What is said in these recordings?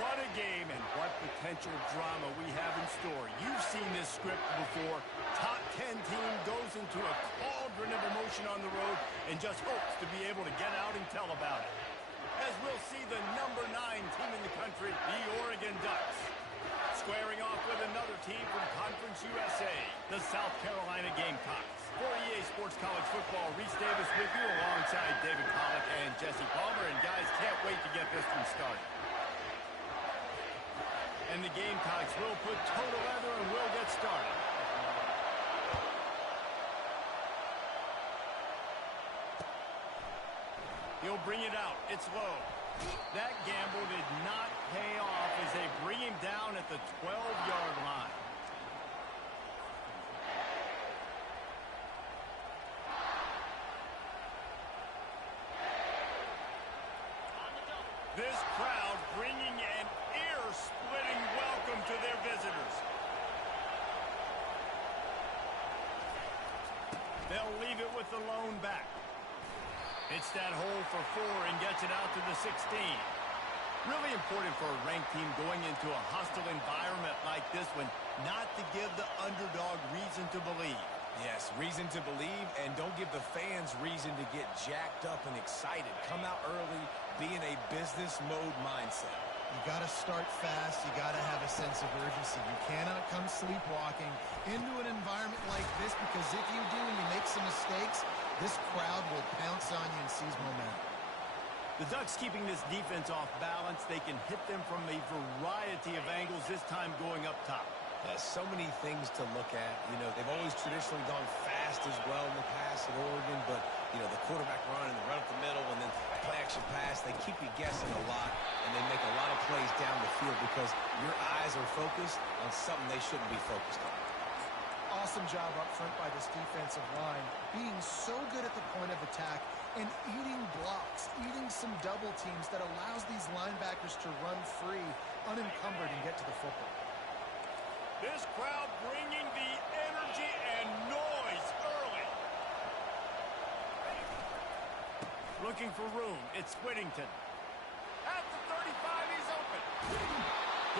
What a game and what potential drama we have in store. You've seen this script before. Top 10 team goes into a cauldron of emotion on the road and just hopes to be able to get out and tell about it. As we'll see the number 9 team in the country, the Oregon Ducks, squaring off with another team from Conference USA, the South Carolina Gamecocks. For EA Sports College Football, Reese Davis with you alongside David Pollack and Jesse Palmer. And guys, can't wait to get this one started. And the Gamecocks will put total leather and will get started. He'll bring it out. It's low. That gamble did not pay off as they bring him down at the 12-yard line. This crowd bringing an ear-splitting welcome to their visitors. They'll leave it with the lone back. Hits that hole for 4 and gets it out to the 16. Really important for a ranked team going into a hostile environment like this one, not to give the underdog reason to believe. Yes, reason to believe, and don't give the fans reason to get jacked up and excited. Come out early, be in a business mode mindset. You got to start fast. You got to have a sense of urgency. You cannot come sleepwalking into an environment like this, because if you do and you make some mistakes, this crowd will pounce on you and seize momentum. The Ducks keeping this defense off balance. They can hit them from a variety of angles, this time going up top. So many things to look at. You know, they've always traditionally gone fast as well in the past at Oregon, but, you know, the quarterback run and the run up the middle and then play-action pass, they keep you guessing a lot, and they make a lot of plays down the field because your eyes are focused on something they shouldn't be focused on. Awesome job up front by this defensive line, being so good at the point of attack and eating blocks, eating some double teams that allows these linebackers to run free, unencumbered, and get to the football. This crowd bringing the energy and noise early. Looking for room. It's Whittington. At the 35, he's open.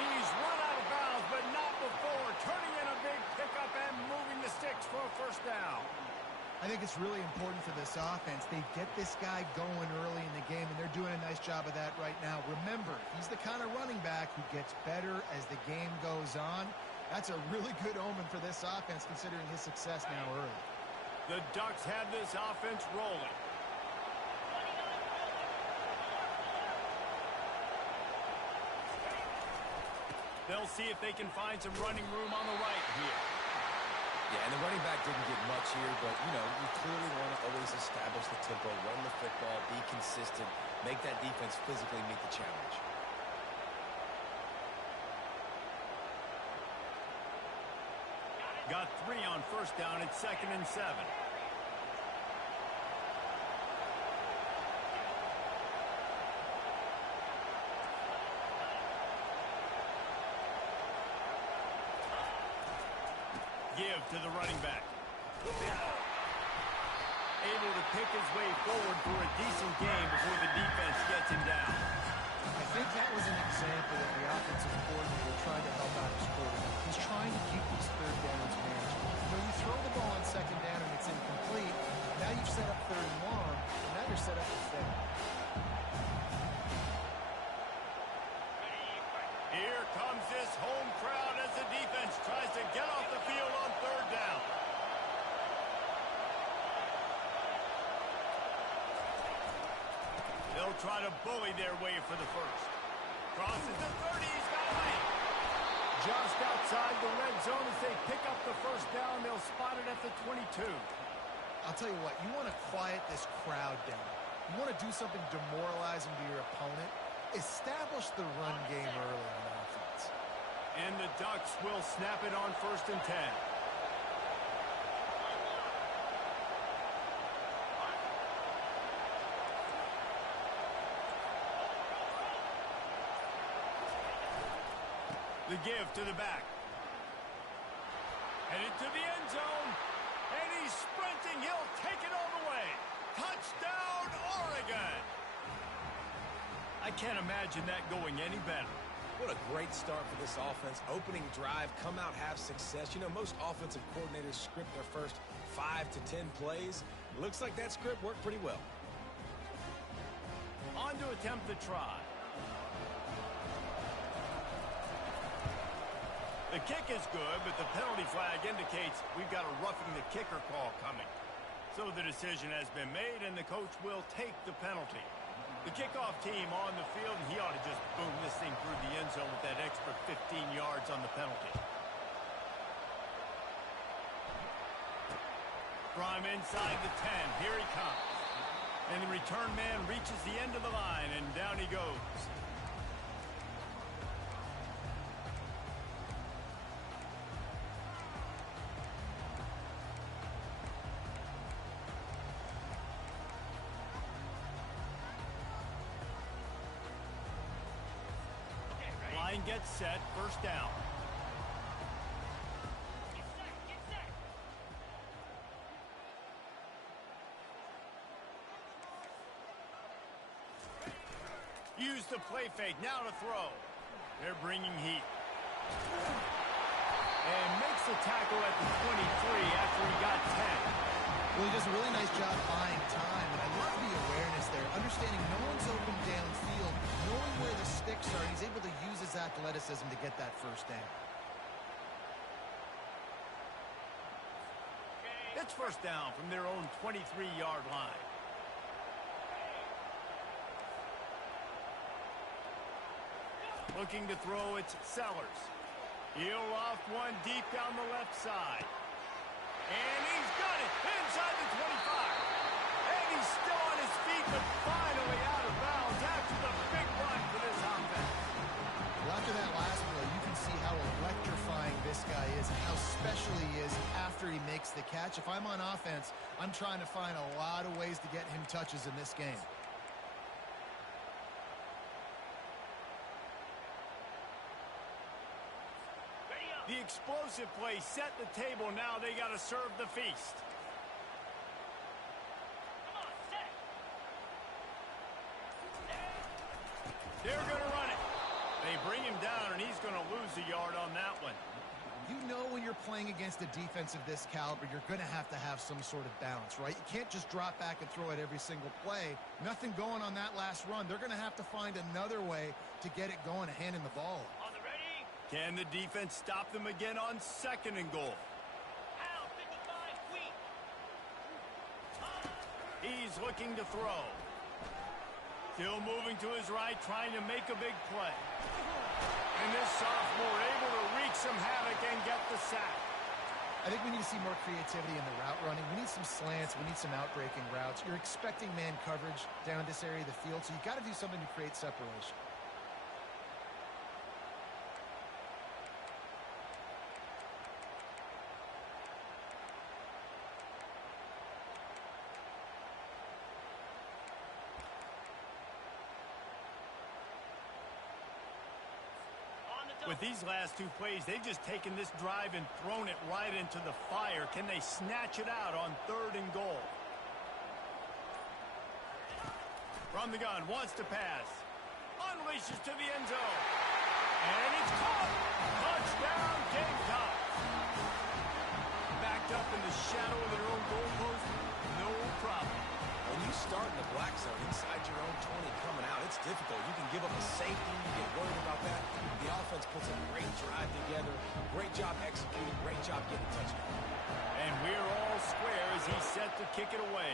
He's run out of bounds, but not before. Turning in a big pickup and moving the sticks for a first down. I think it's really important for this offense. They get this guy going early in the game, and they're doing a nice job of that right now. Remember, he's the kind of running back who gets better as the game goes on. That's a really good omen for this offense, considering his success now early. The Ducks have this offense rolling. They'll see if they can find some running room on the right here. Yeah, and the running back didn't get much here, but, you know, you clearly want to always establish the tempo, run the football, be consistent, make that defense physically meet the challenge. Got 3 on first down. It's 2nd and 7. Give to the running back. Able to pick his way forward for a decent game before the defense gets him down. I think that was an example of the offensive coordinator trying to help out his quarterback. He's trying to keep these third downs manageable. When you throw the ball on second down and it's incomplete, now you've set up 3rd and long, and now you're set up to fail. Here comes this home crowd as the defense tries to get off the field on 3rd down. They'll try to bully their way for the first. Crosses the 30, he's got a lane. Just outside the red zone as they pick up the first down. They'll spot it at the 22. I'll tell you what, you want to quiet this crowd down. You want to do something demoralizing to your opponent. Establish the run game early on offense. And the Ducks will snap it on 1st and 10. The give to the back. Headed to the end zone. And he's sprinting. He'll take it all the way. Touchdown, Oregon. I can't imagine that going any better. What a great start for this offense. Opening drive, come out, have success. You know, most offensive coordinators script their first 5 to 10 plays. Looks like that script worked pretty well. On to attempt the try. The kick is good, but the penalty flag indicates we've got a roughing the kicker call coming. So the decision has been made, and the coach will take the penalty. The kickoff team on the field, and he ought to just boom this thing through the end zone with that extra 15 yards on the penalty. From inside the 10, here he comes. And the return man reaches the end of the line, and down he goes. Line gets set, first down. Get set. Use the play fake, now to throw. They're bringing heat. And makes the tackle at the 23 after he got 10. Well, he does a really nice job buying time, and I love the awareness there, understanding no one's open downfield, knowing where the sticks are, and he's able to use his athleticism to get that first down. It's first down from their own 23-yard line. Looking to throw, it's Sellers. He'll loft one deep down the left side. And he's got it inside the 25. And he's still on his feet, but finally out of bounds after the big run for this offense. Well, after that last play, you can see how electrifying this guy is and how special he is after he makes the catch. If I'm on offense, I'm trying to find a lot of ways to get him touches in this game. The explosive play set the table. Now they got to serve the feast. Come on, set. They're going to run it. They bring him down, and he's going to lose a yard on that one. You know when you're playing against a defense of this caliber, you're going to have some sort of balance, right? You can't just drop back and throw it every single play. Nothing going on that last run. They're going to have to find another way to get it going and handing the ball. On the ready. Can the defense stop them again on 2nd and goal? Out, 55, weak. He's looking to throw. Still moving to his right, trying to make a big play. And this sophomore able to wreak some havoc and get the sack. I think we need to see more creativity in the route running. We need some slants. We need some outbreaking routes. You're expecting man coverage down this area of the field, so you got to do something to create separation. With these last two plays, they've just taken this drive and thrown it right into the fire. Can they snatch it out on 3rd and goal? From the gun, wants to pass. Unleashes to the end zone. And it's caught. Touchdown, Gamecocks. Backed up in the shadow of their own goalpost, no problem. When you start in the black zone inside your own 20 coming out, it's difficult. You can give up a safety. You get worried about that. The offense puts a great drive together. Great job executing. Great job getting a touchdown. And we're all square as he's set to kick it away.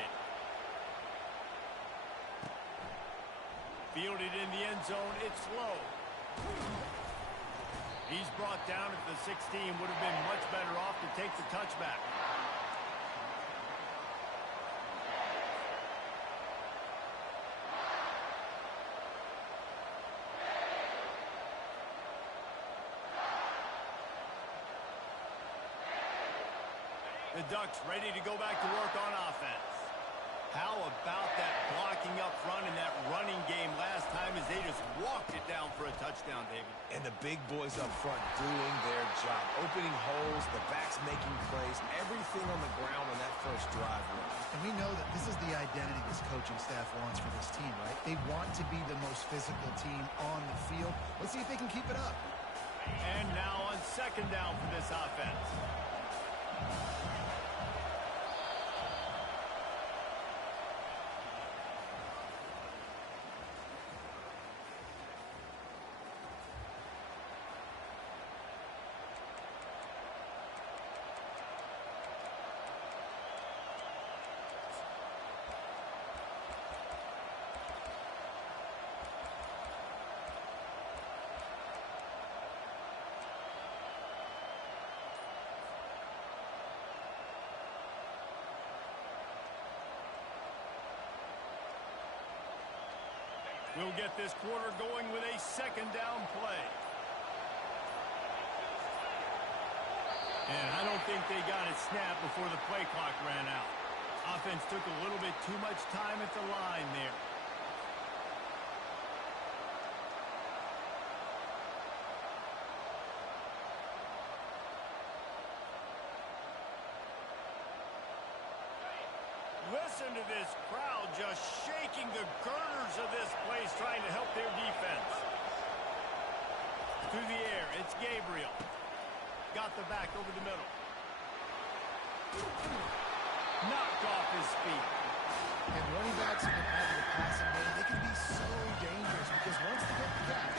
Fielded in the end zone. It's low. He's brought down at the 16. Would have been much better off to take the touchback. The Ducks ready to go back to work on offense. How about that blocking up front in that running game last time as they just walked it down for a touchdown, David? And the big boys up front doing their job. Opening holes, the backs making plays, everything on the ground on that first drive. And we know that this is the identity this coaching staff wants for this team, right? They want to be the most physical team on the field. Let's Let's see if they can keep it up. And now on second down for this offense. We'll get this quarter going with a second down play. And I don't think they got it snapped before the play clock ran out. Offense took a little bit too much time at the line there. Listen to this crowd just shaking the girders of this place, trying to help their defense. Through the air, it's Gabriel. Got the back over the middle. Knocked off his feet. And running backs in the passing game, they can be so dangerous because once they get the catch,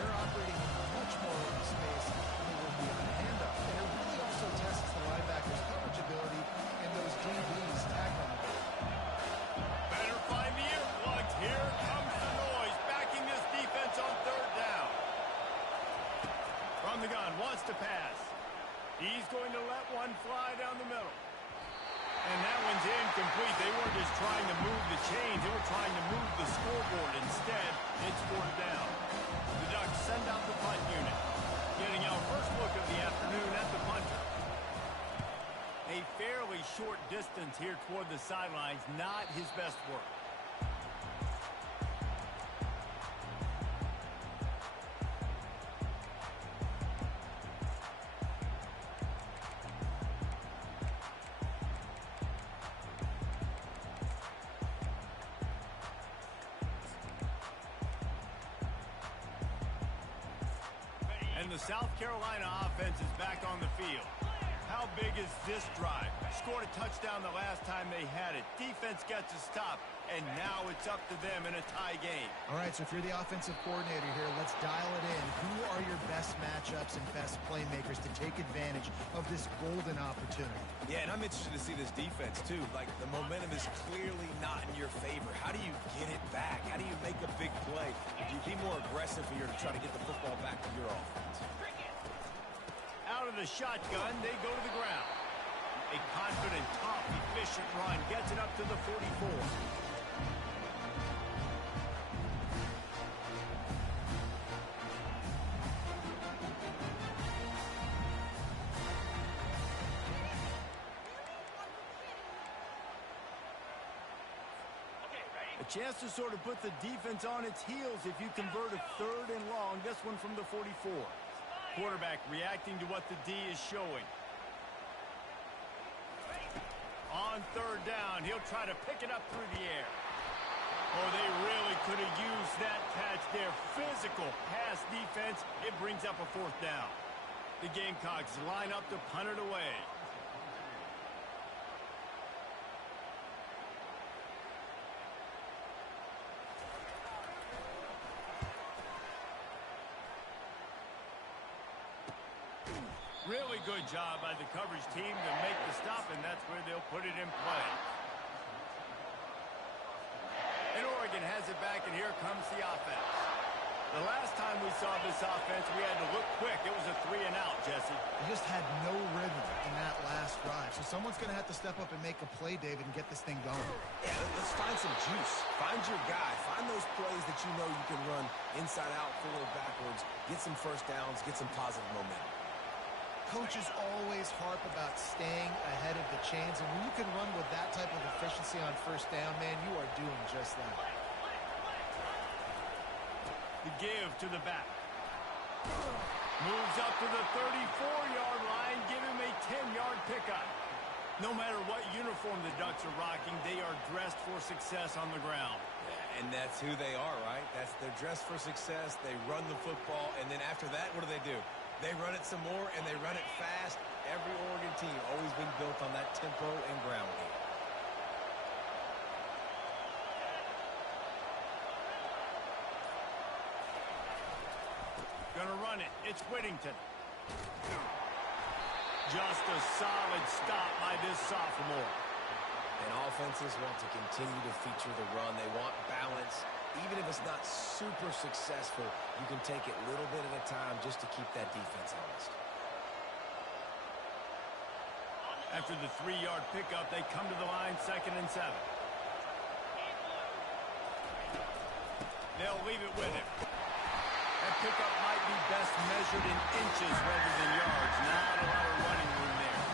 they're operating in much more open space than they would be on a handoff. And it really also tests the linebackers' coverage ability and those DBs tackling them. Better find the earplugs. Here comes the noise, backing this defense on third down. From the gun, wants to pass. He's going to let one fly down the middle. And that one's incomplete. They weren't just trying to move the chains. They were trying to move the scoreboard. Instead, it's fourth down. The Ducks send out the punt unit. Getting our first look of the afternoon at the punter. A fairly short distance here toward the sidelines. Not his best work. And the South Carolina offense is back on the field. How big is this drive? Scored a touchdown the last time they had it. Defense gets a stop, and now it's up to them in a tie game. All right, so if you're the offensive coordinator here, let's dial it in. Who are your best matchups and best playmakers to take advantage of this golden opportunity? Yeah, and I'm interested to see this defense, too. Like, the momentum is clearly not in your favor. How do you get it back? How do you make a big play? Do you be more aggressive here to try to get the football back to your offense? Out of the shotgun, they go to the ground. A confident, tough, efficient run gets it up to the 44. A chance to sort of put the defense on its heels if you convert a third and long. This one from the 44. Quarterback reacting to what the D is showing. On third down, he'll try to pick it up through the air. Oh, they really could have used that catch there. Physical pass defense. It brings up a fourth down. The Gamecocks line up to punt it away. Really good job by the coverage team to make the stop, and that's where they'll put it in play. And Oregon has it back, and here comes the offense. The last time we saw this offense, we had to look quick. It was a 3-and-out, Jesse. They just had no rhythm in that last drive. So someone's going to have to step up and make a play, David, and get this thing going. Yeah, let's find some juice. Find your guy. Find those plays that you know you can run inside out, forward, backwards. Get some first downs. Get some positive momentum. Coaches always harp about staying ahead of the chains, and when you can run with that type of efficiency on first down, man, you are doing just that. The give to the back. Moves up to the 34-yard line. Give him a 10-yard pickup. No matter what uniform the Ducks are rocking, they are dressed for success on the ground. And that's who they are, right? They're dressed for success. They run the football, and then after that, what do? They run it some more, and they run it fast. Every Oregon team always been built on that tempo and ground game. Gonna run it. It's Whittington. Just a solid stop by this sophomore. And offenses want to continue to feature the run. They want balance. Even if it's not super successful, you can take it little bit at a time just to keep that defense honest. After the 3-yard pickup, they come to the line 2nd and 7. They'll leave it with him. That pickup might be best measured in inches rather than yards. Not a lot of running room there.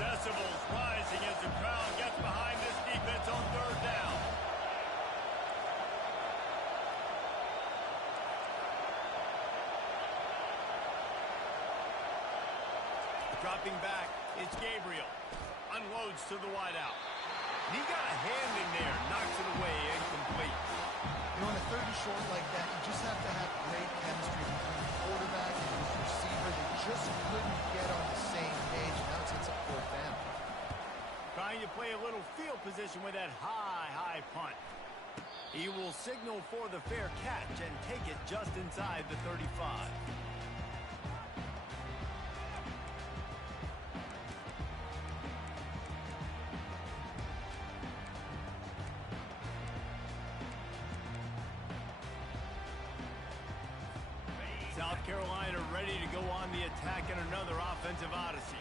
Decibels rising as the crowd gets behind this defense on 3rd down. Dropping back, it's Gabriel. Unloads to the wideout. He got a hand in there, knocks it away, incomplete. You know, on a 30 short like that, you just have to have great chemistry between the quarterback and his receiver. They just couldn't get on the same page. Now it's a 4th down. Trying to play a little field position with that high punt. He will signal for the fair catch and take it just inside the 35. South Carolina ready to go on the attack in another offensive odyssey.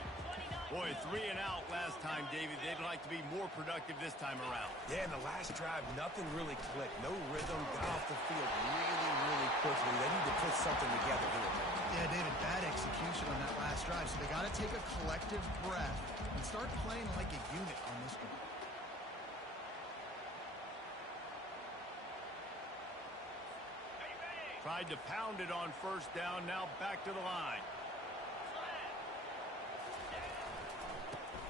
Boy, 3 and out last time, David. They'd like to be more productive this time around. Yeah, in the last drive, nothing really clicked. No rhythm, got off the field really quickly. They need to put something together here. Yeah, David, bad execution on that last drive. So they got to take a collective breath and start playing like a unit on this one. Tried to pound it on 1st down, now back to the line.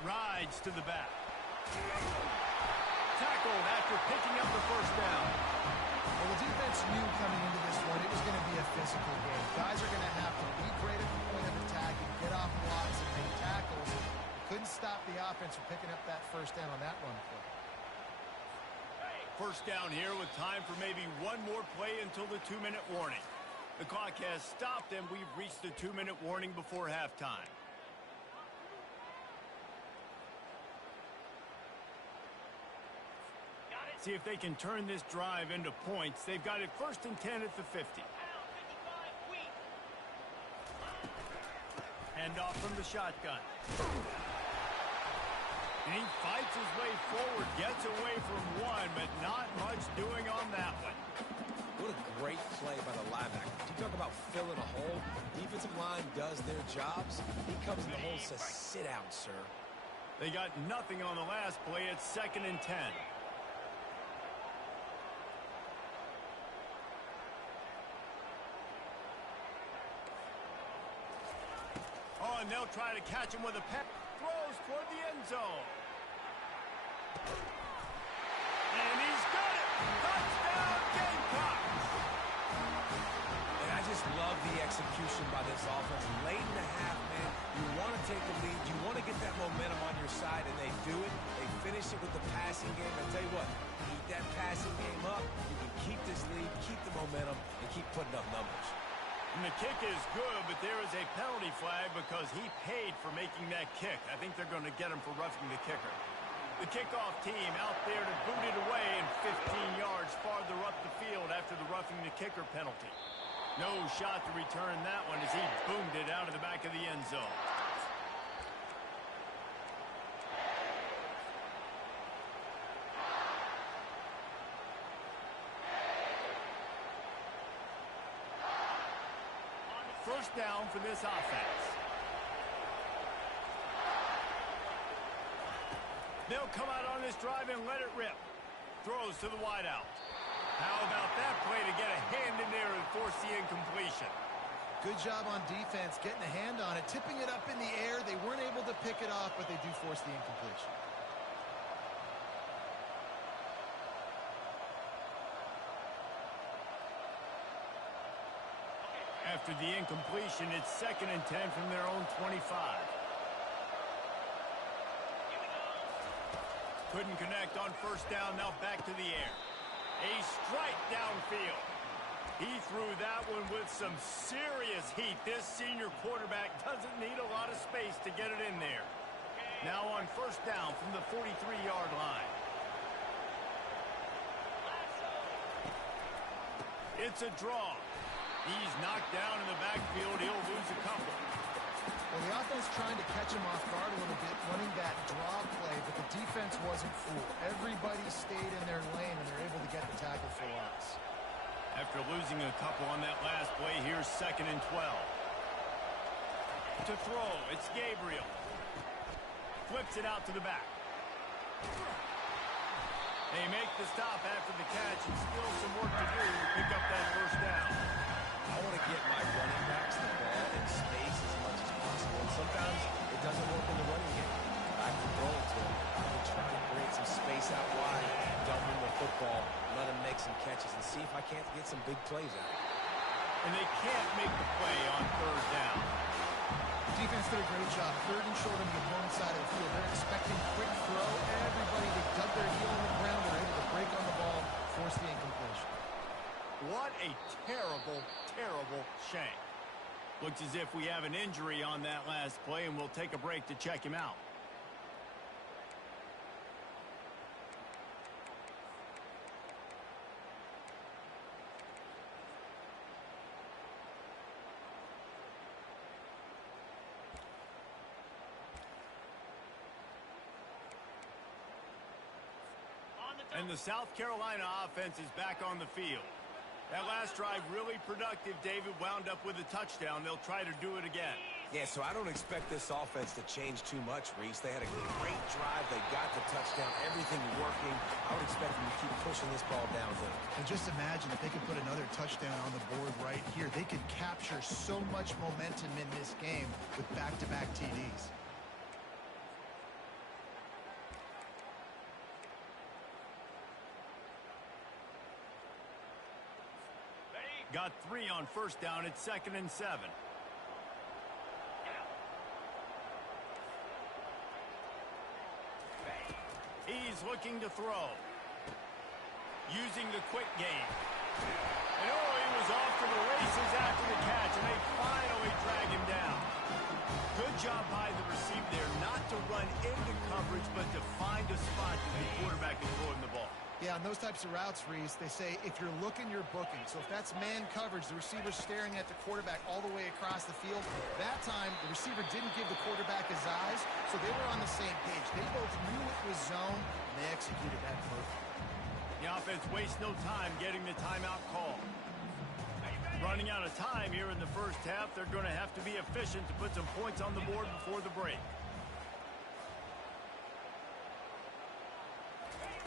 Rides to the back. Tackled after picking up the 1st down. Well, the defense knew coming into this one it was going to be a physical game. Guys are going to have to be great at the point of attack and get off blocks and make tackles. Couldn't stop the offense from picking up that 1st down on that run play. 1st down here with time for maybe one more play until the 2-minute warning. The clock has stopped and we've reached the 2-minute warning before halftime. See if they can turn this drive into points. They've got it 1st and 10 at the 50. Hand off from the shotgun. And he fights his way forward, gets away from one, but not much doing on that one. What a great play by the linebacker. You talk about filling a hole. Defensive line does their jobs. He comes in the hole and says, sit down, sir. They got nothing on the last play. It's 2nd and 10. Oh, and they'll try to catch him with a pass. Throws toward the end zone. And he's got it. Touchdown, Gamecocks. And I just love the execution by this offense. Late in the half, man, you want to take the lead. You want to get that momentum on your side, and they do it. They finish it with the passing game. I tell you what, keep that passing game up. You can keep this lead, keep the momentum, and keep putting up numbers. And the kick is good, but there is a penalty flag because he paid for making that kick. I think they're going to get him for roughing the kicker. The kickoff team out there to boot it away and 15 yards farther up the field after the roughing the kicker penalty. No shot to return that one as he boomed it out of the back of the end zone. First down for this offense. They'll come out on this drive and let it rip. Throws to the wideout. How about that play to get a hand in there and force the incompletion? Good job on defense, getting a hand on it, tipping it up in the air. They weren't able to pick it off, but they do force the incompletion. After the incompletion, it's 2nd and 10 from their own 25. Couldn't connect on 1st down, now back to the air. A strike downfield. He threw that one with some serious heat. This senior quarterback doesn't need a lot of space to get it in there. Now on 1st down from the 43-yard line. It's a draw. He's knocked down in the backfield. He'll lose a couple. Well, the offense trying to catch him off guard a little bit, running that draw play, but the defense wasn't fooled. Everybody stayed in their lane, and they're able to get the tackle for loss. After losing a couple on that last play, here's 2nd and 12. To throw, it's Gabriel. Flips it out to the back. They make the stop after the catch, and still some work to do to pick up that 1st down. I want to get my running backs the ball in space as much as possible. And sometimes it doesn't work in the running game. I can throw it to him. I can try to create some space out wide, dump him the football, let him make some catches, and see if I can't get some big plays out of it. And they can't make the play on 3rd down. Defense did a great job. 3rd and short on the opponent's side of the field. They're expecting quick throw. Everybody, they dug their heel on the ground. They're able to break on the ball, force the incompletion. What a terrible, terrible shame. Looks as if we have an injury on that last play, and we'll take a break to check him out. And the South Carolina offense is back on the field. That last drive really productive. David wound up with a touchdown. They'll try to do it again. Yeah, so I don't expect this offense to change too much, Reese. They had a great drive. They got the touchdown. Everything working. I would expect them to keep pushing this ball downhill. And just imagine if they could put another touchdown on the board right here. They could capture so much momentum in this game with back-to-back TDs. Got 3 on 1st down. It's 2nd and 7. He's looking to throw. Using the quick game. And he was off to the races after the catch, and they finally drag him down. Good job by the receiver there, not to run into coverage, but to find a spot that the quarterback can throw him the ball. Yeah, on those types of routes, Reese, they say if you're looking, you're booking. So if that's man coverage, the receiver's staring at the quarterback all the way across the field. That time, the receiver didn't give the quarterback his eyes, so they were on the same page. They both knew it was zone, and they executed that perfectly. The offense wastes no time getting the timeout call. Running out of time here in the 1st half, they're going to have to be efficient to put some points on the board before the break.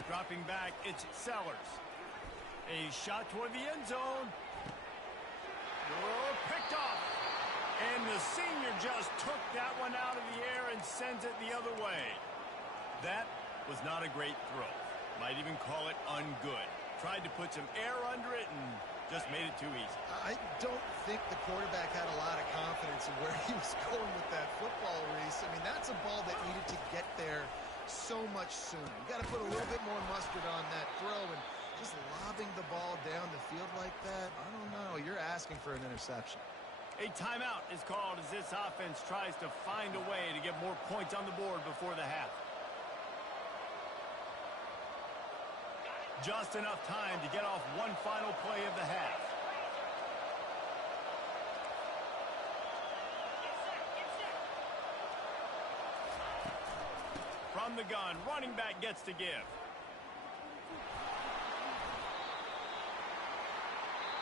Dropping back, it's Sellers. A shot toward the end zone. Oh, picked off. And the senior just took that one out of the air and sends it the other way. That was not a great throw. Might even call it ungood. Tried to put some air under it and just made it too easy. I don't think the quarterback had a lot of confidence in where he was going with that football, Reese. I mean, that's a ball that needed to get there so much sooner. You got to put a little bit more mustard on that throw, and just lobbing the ball down the field like that, I don't know. You're asking for an interception. A timeout is called as this offense tries to find a way to get more points on the board before the half. Just enough time to get off one final play of the half. From the gun, running back gets to give.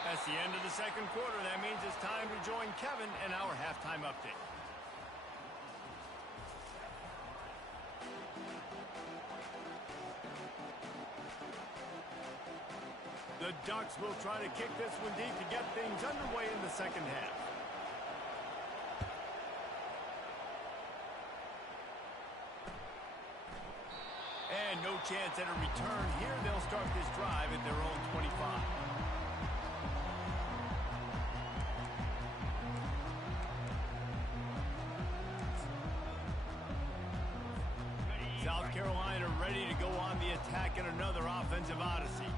That's the end of the 2nd quarter. That means it's time to join Kevin in our halftime update. The Ducks will try to kick this one deep to get things underway in the 2nd half. no chance at a return here. They'll start this drive at their own 25. South Carolina ready to go on the attack in another offensive odyssey.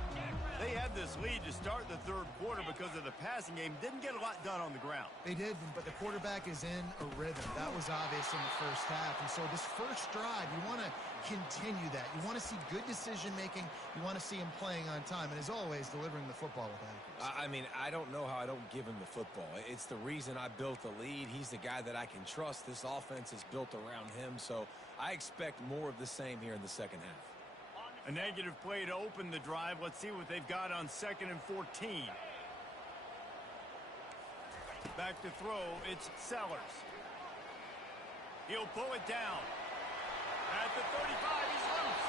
They had this lead to start the third quarter because of the passing game. Didn't get a lot done on the ground. They did, but the quarterback is in a rhythm. That was obvious in the first half. And so this first drive, you want to continue that. You want to see good decision-making. You want to see him playing on time. And as always, delivering the football with accuracy. I mean, I don't know how I don't give him the football. It's the reason I built the lead. He's the guy that I can trust. This offense is built around him. So I expect more of the same here in the second half. A negative play to open the drive. Let's see what they've got on 2nd and 14. Back to throw. It's Sellers. He'll pull it down. At the 35, he's loose.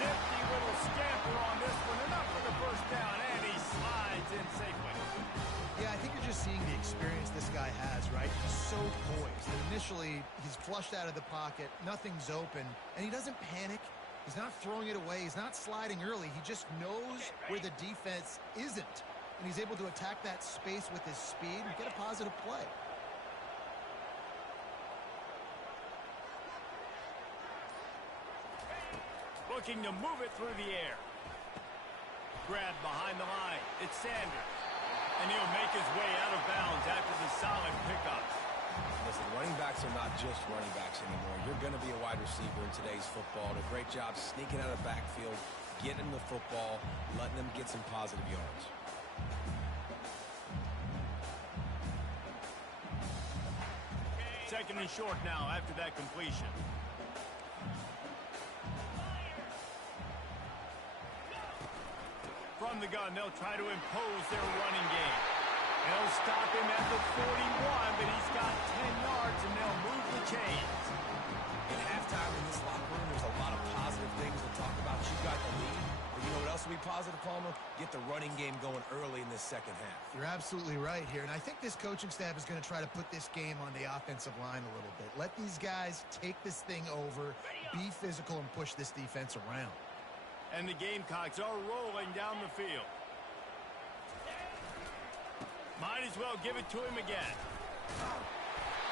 Nifty little scamper on this one. Enough for the first down, and he slides in safely. Yeah, I think you're just seeing the experience this guy has, right? He's so poised. Initially, he's flushed out of the pocket. Nothing's open, and he doesn't panic. He's not throwing it away. He's not sliding early. He just knows where the defense isn't. And he's able to attack that space with his speed and get a positive play. Looking to move it through the air. Grabbed behind the line. It's Sanders. And he'll make his way out of bounds after the solid pickup. Listen, running backs are not just running backs anymore. You're going to be a wide receiver in today's football. A great job sneaking out of the backfield, getting them the football, letting them get some positive yards. Second and short now after that completion. From the gun, they'll try to impose their running game. They'll stop him at the 41, but he's got 10 yards, and they'll move the chains. In halftime in this locker room, there's a lot of positive things to talk about. You got the lead. But you know what else will be positive, Palmer? Get the running game going early in this second half. You're absolutely right here. And I think this coaching staff is going to try to put this game on the offensive line a little bit. Let these guys take this thing over, be physical, and push this defense around. And the Gamecocks are rolling down the field. Might as well give it to him again.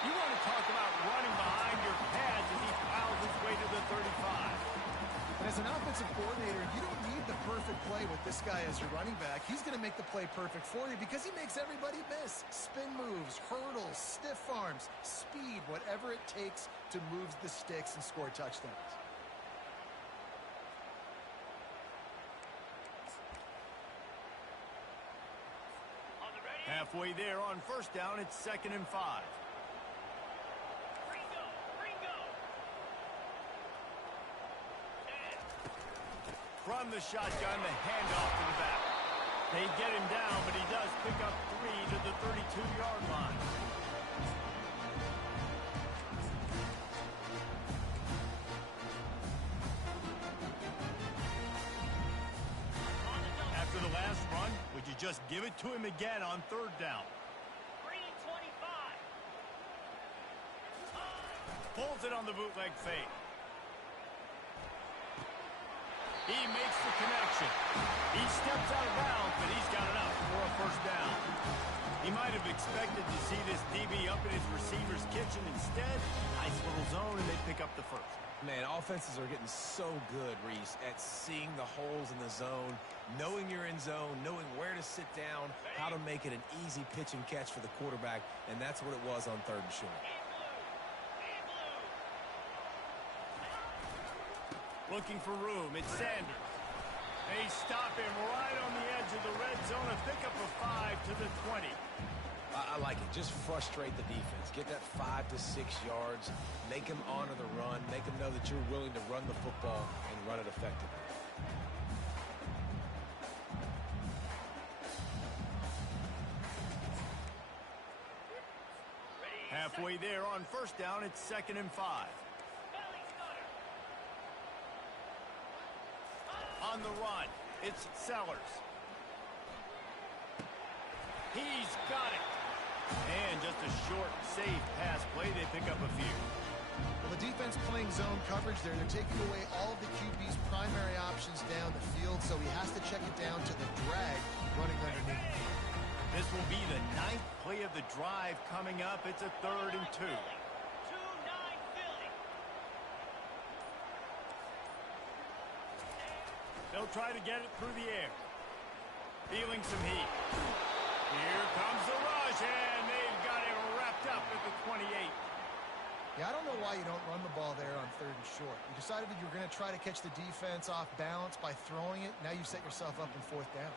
You want to talk about running behind your pads as he plows his way to the 35. And as an offensive coordinator, you don't need the perfect play with this guy as your running back. He's going to make the play perfect for you because he makes everybody miss. Spin moves, hurdles, stiff arms, speed, whatever it takes to move the sticks and score touchdowns. Halfway there on first down, it's 2nd and 5. From the shotgun, the handoff to the back. They get him down, but he does pick up 3 to the 32-yard line. After the last run, would you just give it to him again on 3rd down? Green 25. Pulls it on the bootleg fake. He makes the connection. He steps out of bounds, but he's got enough for a first down. He might have expected to see this DB up in his receiver's kitchen. Instead, nice little zone, and they pick up the first. Man, offenses are getting so good, Reese, at seeing the holes in the zone, knowing you're in zone, knowing where to sit down, how to make it an easy pitch and catch for the quarterback, and that's what it was on 3rd and short. Looking for room, it's Sanders. They stop him right on the edge of the red zone, a pickup of 5 to the 20. I like it. Just frustrate the defense. Get that 5 to 6 yards. Make them honor the run. Make them know that you're willing to run the football and run it effectively. Halfway there on first down, it's 2nd and 5. On the run, it's Sellers. He's got it. And just a short, safe pass play. They pick up a few. Well, the defense playing zone coverage there. They're taking away all of the QB's primary options down the field, so he has to check it down to the drag running underneath. This will be the 9th play of the drive coming up. It's a 3rd and 2. 2-9 Philly. They'll try to get it through the air. Feeling some heat. Here comes the rush, and they've got it wrapped up at the 28. Yeah, I don't know why you don't run the ball there on 3rd and short. You decided that you were going to try to catch the defense off balance by throwing it. Now you set yourself up in 4th down.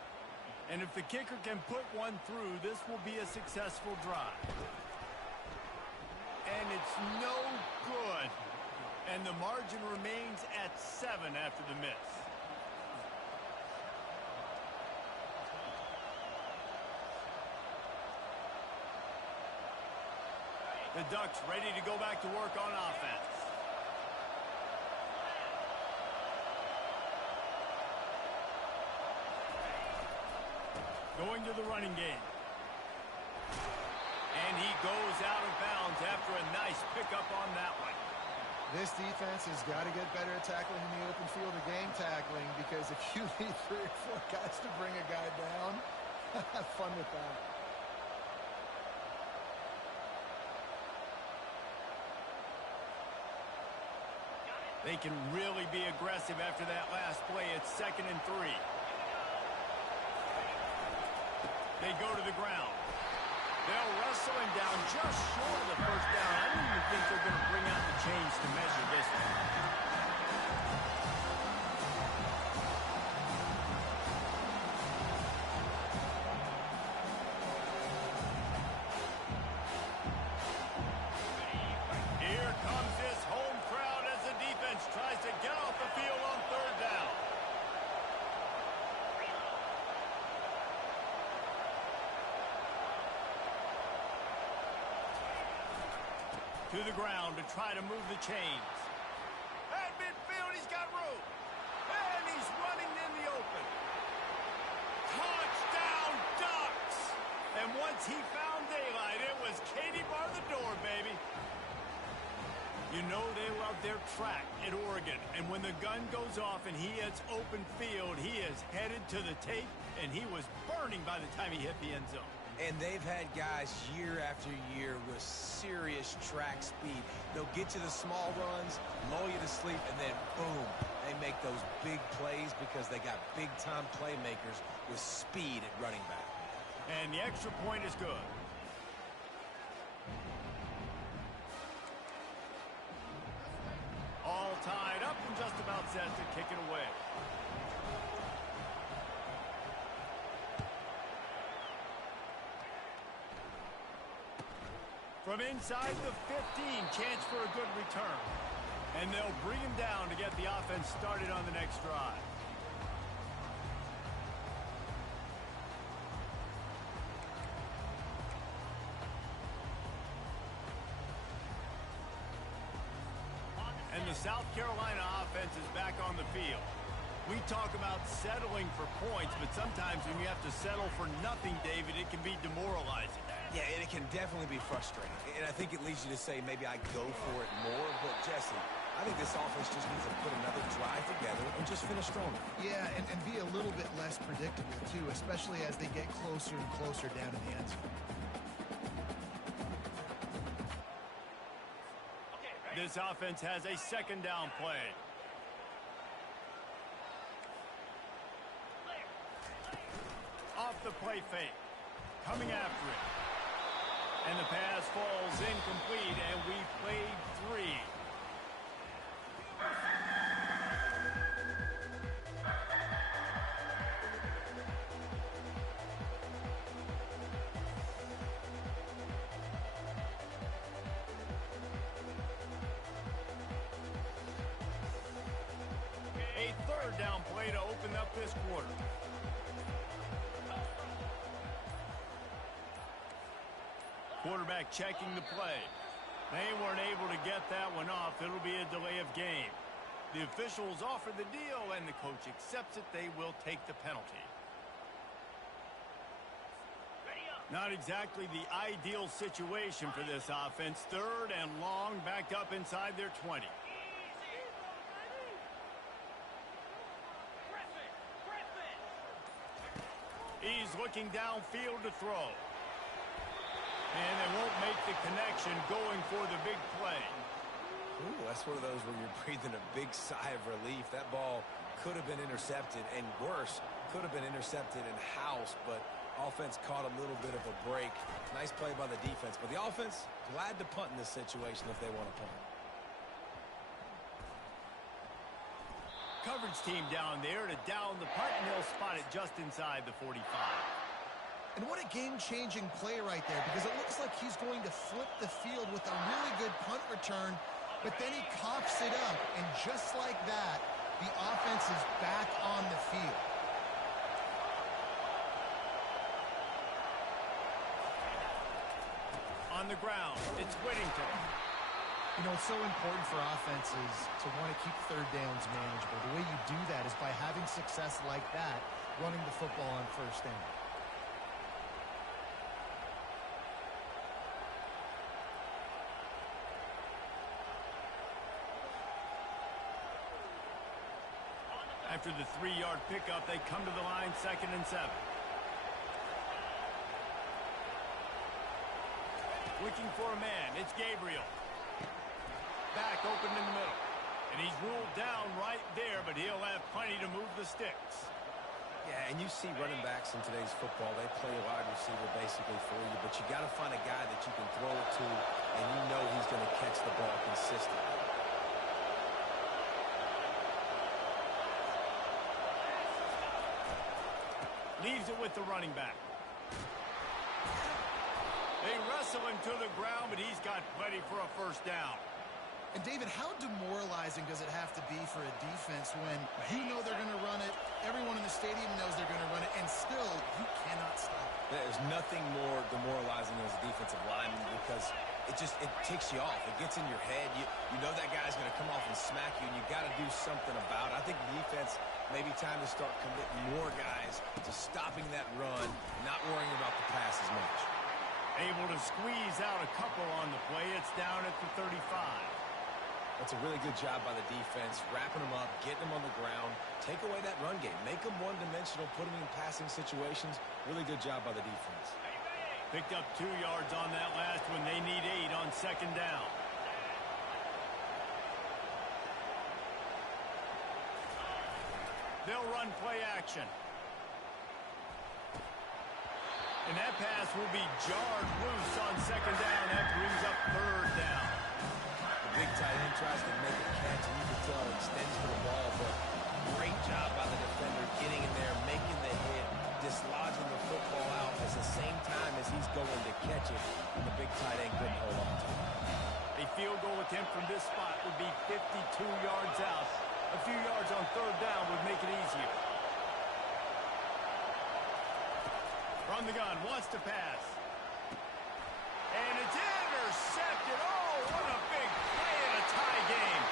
And if the kicker can put one through, this will be a successful drive. And it's no good. And the margin remains at 7 after the miss. The Ducks ready to go back to work on offense. Going to the running game. And he goes out of bounds after a nice pickup on that one. This defense has got to get better at tackling in the open field or game tackling, because if you need 3 or 4 guys to bring a guy down, have fun with that. They can really be aggressive after that last play. It's 2nd and 3. They go to the ground. They'll wrestle him down just short of the 1st down. I don't even think they're going to bring out the chains to measure this one. Here comes this home crowd as the defense tries to get off the field on 3rd down. To the ground to try to move the chains. At midfield, he's got room. And he's running in the open. Touchdown, Ducks! And once he found daylight, it was Katie bar the door, baby. You know they love their track at Oregon. And when the gun goes off and he hits open field, he is headed to the tape, and he was burning by the time he hit the end zone. And they've had guys year after year with serious track speed. They'll get to the small runs, lull you to sleep, and then boom, they make those big plays because they got big-time playmakers with speed at running back. And the extra point is good. All tied up and just about set to kick it away. From inside the 15, chance for a good return. And they'll bring him down to get the offense started on the next drive. And the South Carolina offense is back on the field. We talk about settling for points, but sometimes when you have to settle for nothing, David, it can be demoralizing. Yeah, and it can definitely be frustrating. And I think it leads you to say maybe I go for it more. But, Jesse, I think this offense just needs to put another drive together and just finish stronger. Yeah, and be a little bit less predictable, too, especially as they get closer and closer down to the end zone. This offense has a 2nd down play. Off the play fake. Coming after it. And the pass falls incomplete, and we played 3. A 3rd down play to open up this quarter. Quarterback checking the play. They weren't able to get that one off. It'll be a delay of game. The officials offer the deal, and the coach accepts it. They will take the penalty. Ready up. Not exactly the ideal situation for this offense. Third and long, backed up inside their 20. He's looking downfield to throw. And they won't make the connection going for the big play. Ooh, that's one of those where you're breathing a big sigh of relief. That ball could have been intercepted, and worse, could have been intercepted in house, but offense caught a little bit of a break. Nice play by the defense, but the offense glad to punt in this situation if they want to punt. Coverage team down there to down the punt, and they'll spot it just inside the 45. And what a game-changing play right there, because it looks like he's going to flip the field with a really good punt return, but then he coughs it up, and just like that, the offense is back on the field. On the ground, it's Whittington. You know, it's so important for offenses to want to keep third downs manageable. The way you do that is by having success like that, running the football on first down. After the 3-yard pickup, they come to the line, 2nd and 7. Looking for a man, it's Gabriel. Back open in the middle. And he's ruled down right there, but he'll have plenty to move the sticks. Yeah, and you see running backs in today's football, they play a wide receiver basically for you, but you got to find a guy that you can throw it to, and you know he's going to catch the ball consistently. Leaves it with the running back. They wrestle him to the ground, but he's got plenty for a first down. And David, how demoralizing does it have to be for a defense when you know they're going to run it, everyone in the stadium knows they're going to run it, and still you cannot stop it? There's nothing more demoralizing as a defensive lineman because it ticks you off. It gets in your head. You know that guy's going to come off and smack you, and you got to do something about it. I think the defense maybe time to start committing more guys to stopping that run, not worrying about the pass as much. Able to squeeze out a couple on the play. It's down at the 35. That's a really good job by the defense, wrapping them up, getting them on the ground, take away that run game, make them one-dimensional, put them in passing situations. Really good job by the defense. Picked up 2 yards on that last one. They need 8 on 2nd down. They'll run play action. And that pass will be jarred loose on 2nd down. That brings up 3rd down. The big tight end tries to make a catch, and you can tell it extends for the ball, but great job by the defender getting in there, making the hit, dislodging the football out at the same time as he's going to catch it, and the big tight end couldn't hold on to it. A field goal attempt from this spot would be 52 yards out. A few yards on 3rd down would make it easier. From the gun, wants to pass. And it's intercepted. Oh, what a big play in a tie game.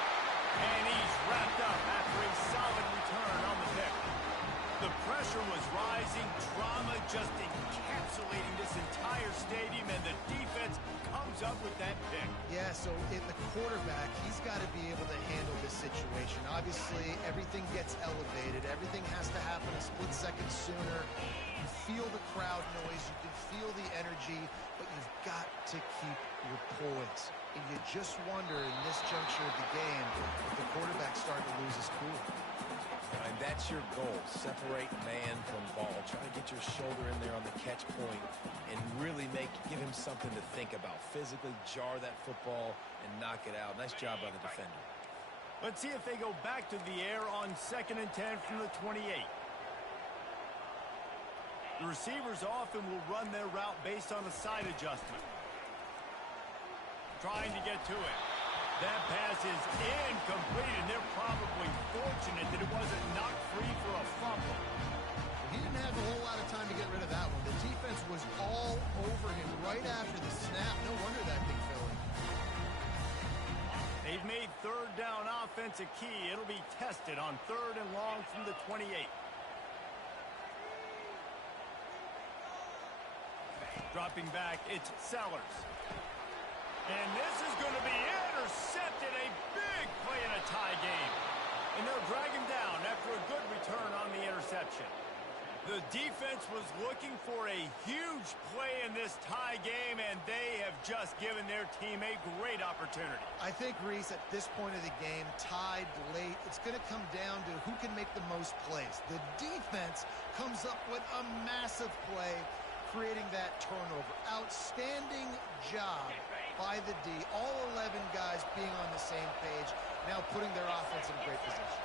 And he's wrapped up after a solid return on the pick. The pressure was rising. Drama just encapsulating this entire stadium, and the defense comes up with that pick. Yeah, so the quarterback, he's got to be able to handle this situation. Obviously, everything gets elevated. Everything has to happen a split second sooner. You feel the crowd noise. You can feel the energy, but you've got to keep your poise. And you just wonder in this juncture of the game if the quarterback's starting to lose his cool. And that's your goal. Separate man from ball. Try to get your shoulder in there on the catch point and really give him something to think about. Physically jar that football and knock it out. Nice job by the defender. Let's see if they go back to the air on 2nd and 10 from the 28. The receivers often will run their route based on a side adjustment. Trying to get to it. That pass is incomplete, and they're probably fortunate that it wasn't knocked free for a fumble. He didn't have a whole lot of time to get rid of that one. The defense was all over him right after the snap. No wonder that thing fell in. They've made 3rd down offense a key. It'll be tested on 3rd and long from the 28. Dropping back, it's Sellers. And this is going to be intercepted. A big play in a tie game. And they'll drag him down after a good return on the interception. The defense was looking for a huge play in this tie game, and they have just given their team a great opportunity. I think, Reese, at this point of the game, tied late, it's going to come down to who can make the most plays. The defense comes up with a massive play, creating that turnover. Outstanding job by the D. All 11 guys being on the same page, now putting their offense in a great position.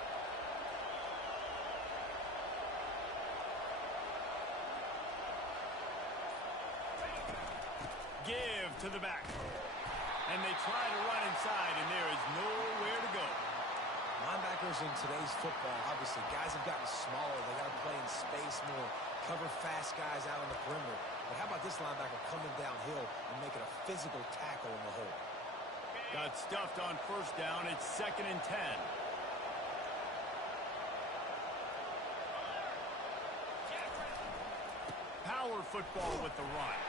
Give to the back. And they try to run inside, and there is nowhere to go. Linebackers in today's football, obviously, guys have gotten smaller. They got to play in space more, cover fast guys out on the perimeter. But how about this linebacker coming downhill and making a physical tackle in the hole? Got stuffed on first down. It's 2nd and 10. Power football with the run.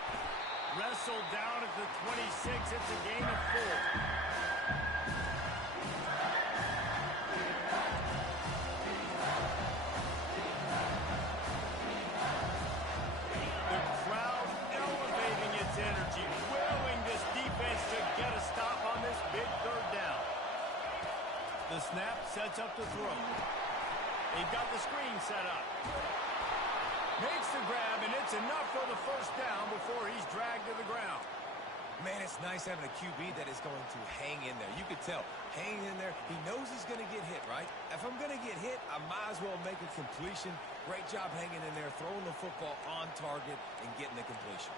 Wrestled down at the 26. It's a gain of 4. The crowd elevating its energy, willing this defense to get a stop on this big 3rd down. The snap sets up the throw. They've got the screen set up. Makes the grab, and it's enough for the first down before he's dragged to the ground. Man, it's nice having a QB that is going to hang in there. You could tell, hanging in there, he knows he's going to get hit, right? If I'm going to get hit, I might as well make a completion. Great job hanging in there, throwing the football on target and getting the completion.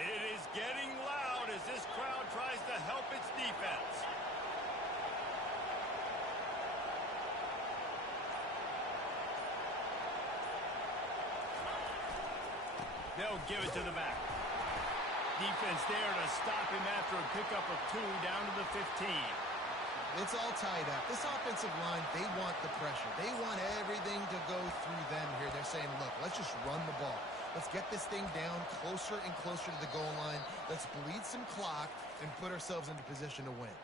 It is getting loud as this crowd tries to help its defense. They'll give it to the back. Defense there to stop him after a pickup of 2 down to the 15. It's all tied up. This offensive line, they want the pressure. They want everything to go through them here. They're saying, look, let's just run the ball. Let's get this thing down closer and closer to the goal line. Let's bleed some clock and put ourselves into position to win.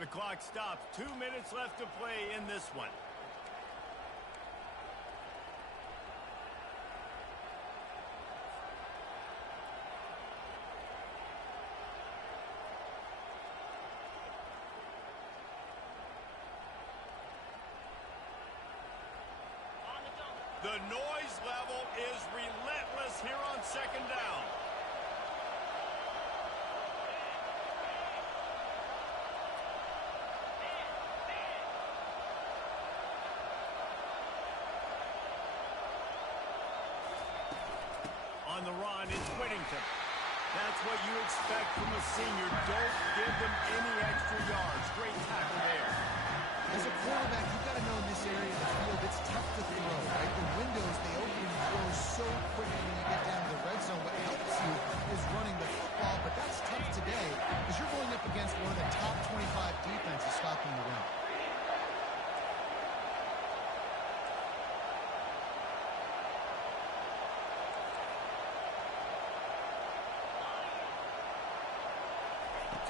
The clock stops. 2 minutes left to play in this one. The noise level is relentless here on 2nd down. On the run, it's Whittington. That's what you expect from a senior. Don't give them any extra yards. Great tackle there. As a quarterback, you've got to know in this area of the field, it's tough to throw, right? The windows, they open and close so quickly when you get down to the red zone. What helps you is running the football, but that's tough today because you're going up against one of the top 25 defenses stopping the run.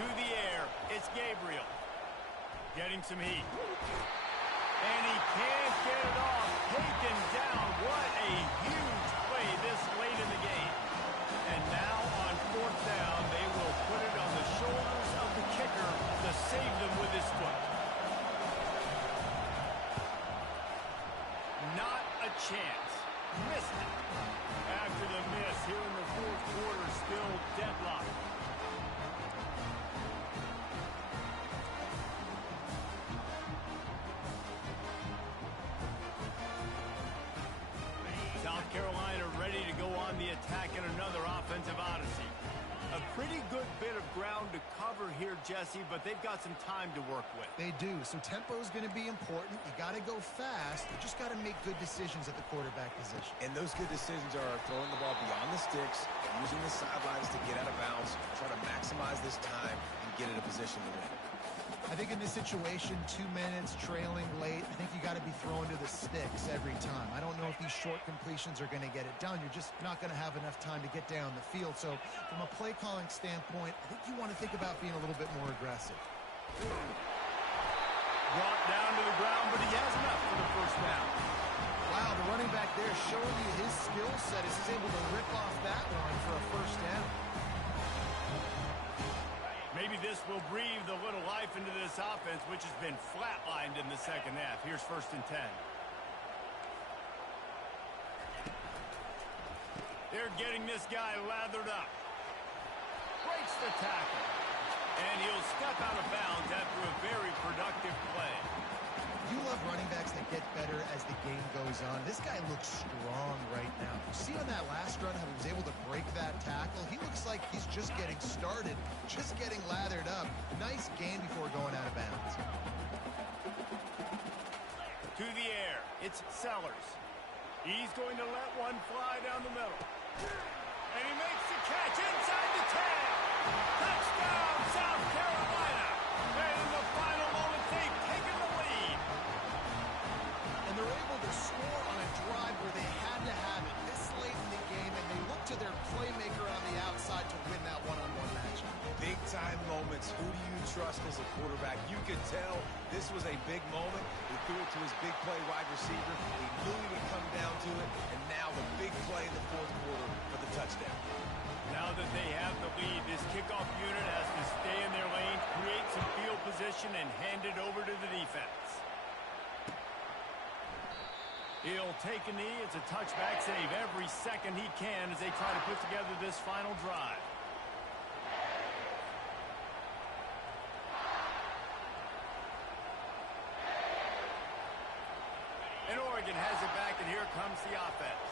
To the air, it's Gabriel. Getting some heat. And he can't get it off. Taken down. What a huge play this late in the game. And now on 4th down, they will put it on the shoulders of the kicker to save them with his foot. Not a chance. Missed it. After the miss here in the 4th quarter, still deadlocked. South Carolina ready to go on the attack in another offensive odyssey. A pretty good bit of ground to cover here, Jesse, but they've got some time to work with. They do, so tempo is going to be important. You got to go fast. You just got to make good decisions at the quarterback position. And those good decisions are throwing the ball beyond the sticks, using the sidelines to get out of bounds, try to maximize this time and get in a position to win. I I think in this situation, 2 minutes, trailing late, I think you got to be throwing to the sticks every time. I don't know if these short completions are going to get it done. You're just not going to have enough time to get down the field. So from a play calling standpoint, I think you want to think about being a little bit more aggressive. Brought down to the ground, but he has enough for the first down. Wow, the running back there showing you his skill set as he's able to rip off that one for a first down. Maybe this will breathe a little life into this offense, which has been flatlined in the second half. Here's 1st and 10. They're getting this guy lathered up. Breaks the tackle. And he'll step out of bounds after a very productive play. You love running backs that get better as the game goes on. This guy looks strong right now. You see on that last run how he was able to break that tackle? He looks like he's just getting started, just getting lathered up. Nice gain before going out of bounds. To the air, it's Sellers. He's going to let one fly down the middle. And he makes the catch inside the 10. Touchdown, South Carolina. And in the final moments, they've taken the lead. And they're able to score on a drive where they had to have it this late in the game, and they look to their playmaker on the outside to win that one-on-one matchup. Big-time moments. Who do you trust as a quarterback? You could tell this was a big moment. He threw it to his big play wide receiver. He knew he would come down to it, and now the big play in the 4th quarter for the touchdown. Now that they have the lead, this kickoff unit has to stay in their lane, create some field position, and hand it over to the defense. He'll take a knee. It's a touchback save every second he can as they try to put together this final drive. And Oregon has it back, and here comes the offense.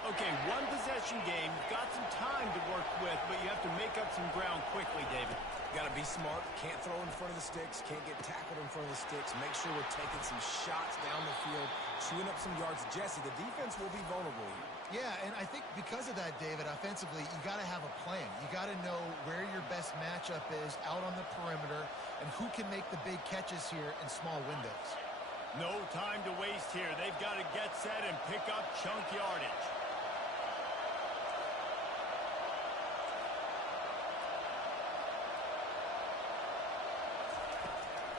Okay, one possession game. You've got some time to work with, but you have to make up some ground quickly, David. Got to be smart. Can't throw in front of the sticks. Can't get tackled in front of the sticks. Make sure we're taking some shots down the field, chewing up some yards. Jesse, the defense will be vulnerable here. Yeah, and I think because of that, David, offensively, you got to have a plan. You got to know where your best matchup is out on the perimeter and who can make the big catches here in small windows. No time to waste here. They've got to get set and pick up chunk yardage.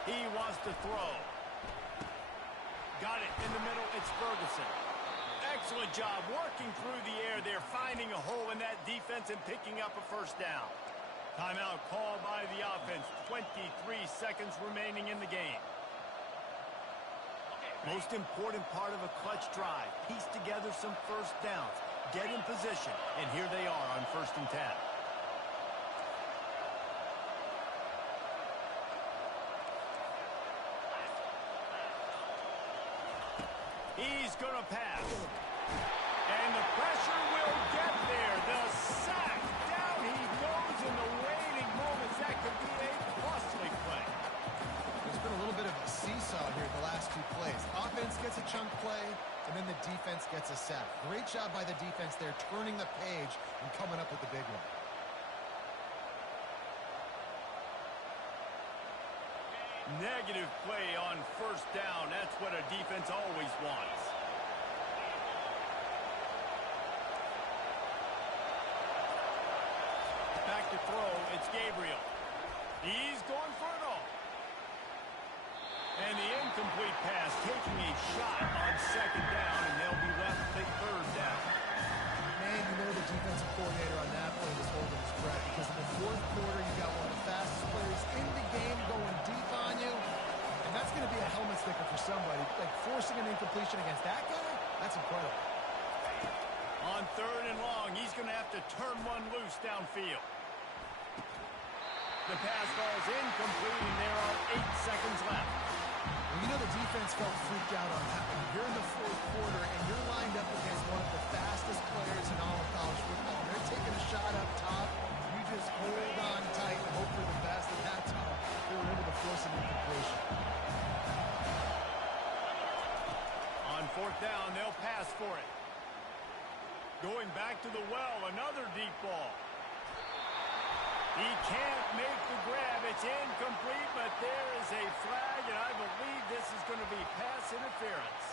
He wants to throw. Got it in the middle. It's Ferguson. Excellent job working through the air there, finding a hole in that defense and picking up a first down. Timeout called by the offense. 23 seconds remaining in the game. Most important part of a clutch drive. Piece together some first downs. Get in position. And here they are on 1st and 10. He's going to pass. And the pressure will get there. The sack. Down he goes in the waiting moments. That could be a costly play. There's been a little bit of a seesaw here the last 2 plays. Offense gets a chunk play, and then the defense gets a sack. Great job by the defense there, turning the page and coming up with the big one. Negative play on first down. That's what a defense always wants. Back to throw. It's Gabriel. He's going for it all. And the incomplete pass taking a shot on 2nd down, and they'll be left with 3rd down. Man, you know the defensive coordinator on that play was holding his breath because in the 4th quarter, you got one of the fastest players in the game going deep on you, and that's going to be a helmet sticker for somebody. Like forcing an incompletion against that guy, that's incredible. On 3rd and long, he's going to have to turn one loose downfield. The pass falls incomplete, and there are 8 seconds left. Well, you know the defense felt freaked out on that one. You're in the 4th quarter, and you're lined up against one of the fastest players in all of college football. They're taking a shot up top. You just hold on tight and hope for the best. And that time, they were able to force an incompletion. On 4th down, they'll pass for it. Going back to the well, another deep ball. He can't make the grab. It's incomplete, but there is a flag, and I believe this is going to be pass interference.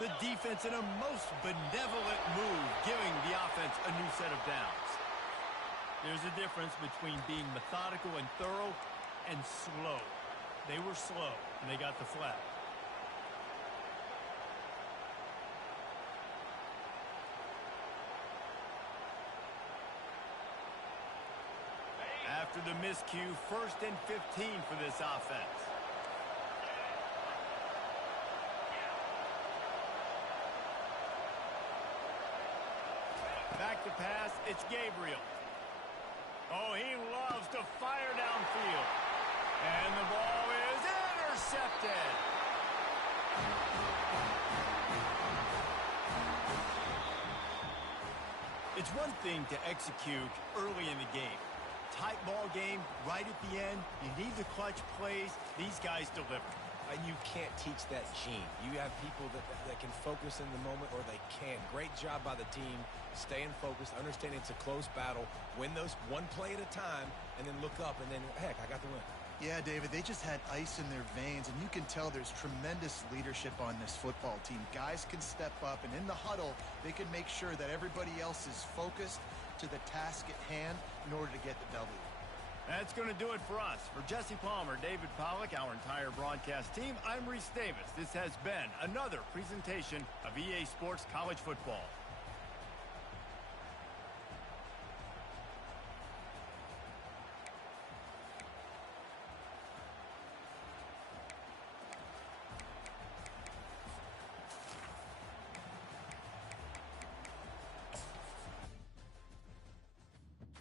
The defense in a most benevolent move, giving the offense a new set of downs. There's a difference between being methodical and thorough and slow. They were slow, and they got the flag. After the miscue, 1st and 15 for this offense. Back to pass, it's Gabriel. Oh, he loves to fire downfield. And the ball is intercepted. It's one thing to execute early in the game. Tight ball game, right at the end. You need the clutch plays. These guys deliver. And you can't teach that gene. You have people that can focus in the moment, or they can't. Great job by the team, staying focused, understanding it's a close battle, win those one play at a time, and then look up, and then, heck, I got the win. Yeah, David, they just had ice in their veins, and you can tell there's tremendous leadership on this football team. Guys can step up, and in the huddle, they can make sure that everybody else is focused to the task at hand in order to get the W. That's going to do it for us. For Jesse Palmer, David Pollack, our entire broadcast team, I'm Reese Davis. This has been another presentation of EA Sports College Football.